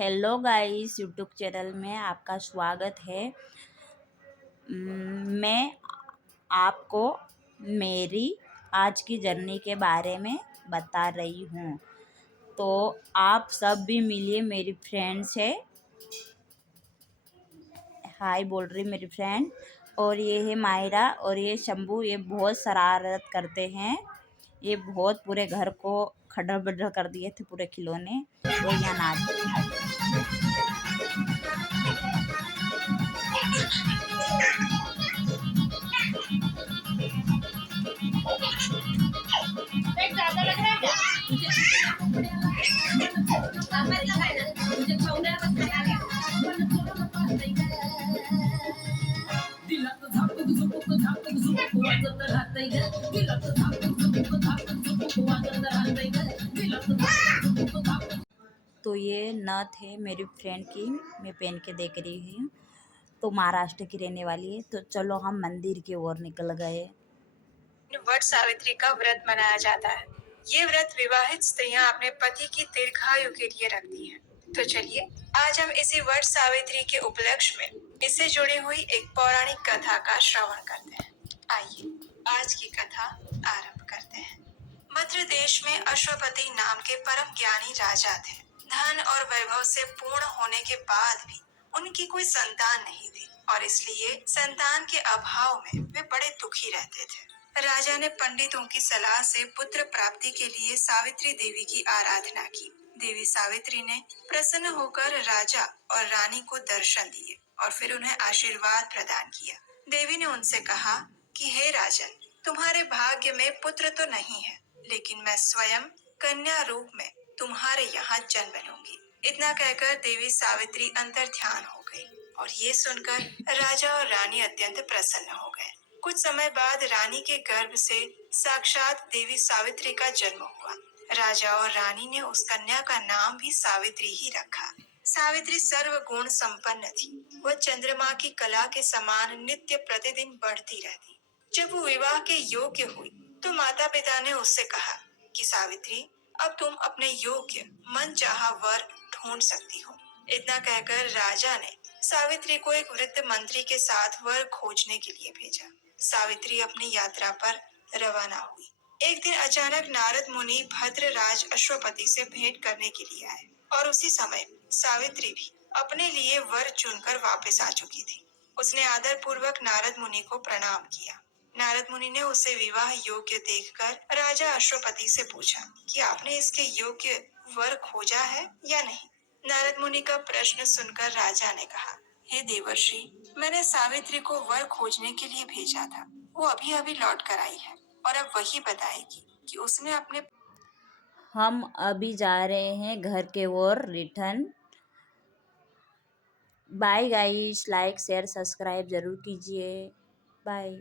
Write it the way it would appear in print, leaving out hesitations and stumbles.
Hello guys, YouTube channel में आपका स्वागत है। मैं आपको मेरी आज की जर्नी के बारे में बता रही हूँ। तो आप सब भी मिलिए, मेरी फ्रेंड्स है, हाय बोल रही मेरी फ्रेंड। और ये है मायरा और ये शंभू। ये बहुत शरारत करते हैं। ये बहुत पूरे घर को खड्डर बड्डर कर दिए थे, पूरे खिलौने। और यहाँ नाच तो ये नथ है मेरी फ्रेंड की, मैं पहन के देख रही हूँ। तो महाराष्ट्र की रहने वाली है। तो चलो हम मंदिर की ओर निकल गए। वट सावित्री का व्रत मनाया जाता है। ये व्रत विवाहित स्त्रियां अपने पति की दीर्घायु के लिए रखती हैं। तो चलिए आज हम इसी वट सावित्री के उपलक्ष्य में इससे जुड़ी हुई एक पौराणिक कथा का श्रवण करते हैं। आइए आज की कथा आरंभ करते हैं। मध्य देश में अश्वपति नाम के परम ज्ञानी राजा थे। धन और वैभव से पूर्ण होने के बाद भी उनकी कोई संतान नहीं थी और इसलिए संतान के अभाव में वे बड़े दुखी रहते थे। राजा ने पंडितों की सलाह से पुत्र प्राप्ति के लिए सावित्री देवी की आराधना की। देवी सावित्री ने प्रसन्न होकर राजा और रानी को दर्शन दिए और फिर उन्हें आशीर्वाद प्रदान किया। देवी ने उनसे कहा कि हे राजन, तुम्हारे भाग्य में पुत्र तो नहीं है, लेकिन मैं स्वयं कन्या रूप में तुम्हारे यहाँ जन्म लूंगी। इतना कहकर देवी सावित्री अंतर ध्यान हो गई और ये सुनकर राजा और रानी अत्यंत प्रसन्न हो गए। कुछ समय बाद रानी के गर्भ से साक्षात देवी सावित्री का जन्म हुआ। राजा और रानी ने उस कन्या का नाम भी सावित्री ही रखा। सावित्री सर्व गुण संपन्न थी। वह चंद्रमा की कला के समान नित्य प्रतिदिन बढ़ती रहती। जब वो विवाह के योग्य हुई तो माता पिता ने उससे कहा कि सावित्री, अब तुम अपने योग्य मन चाहा वर ढूंढ सकती हो। इतना कहकर राजा ने सावित्री को एक वृद्ध मंत्री के साथ वर खोजने के लिए भेजा। सावित्री अपनी यात्रा पर रवाना हुई। एक दिन अचानक नारद मुनि भद्रराज अश्वपति से भेंट करने के लिए आए और उसी समय सावित्री भी अपने लिए वर चुनकर वापस आ चुकी थी। उसने आदर पूर्वक नारद मुनि को प्रणाम किया। नारद मुनि ने उसे विवाह योग्य देखकर राजा अश्वपति से पूछा कि आपने इसके योग्य वर खोजा है या नहीं। नारद मुनि का प्रश्न सुनकर राजा ने कहा, हे देवर्षि, मैंने सावित्री को वर खोजने के लिए भेजा था। वो अभी अभी लौट कर आई है और अब वही बताएगी कि उसने अपने हम अभी जा रहे हैं घर के ओर return. Bye guys, like share subscribe जरूर कीजिए। बाय।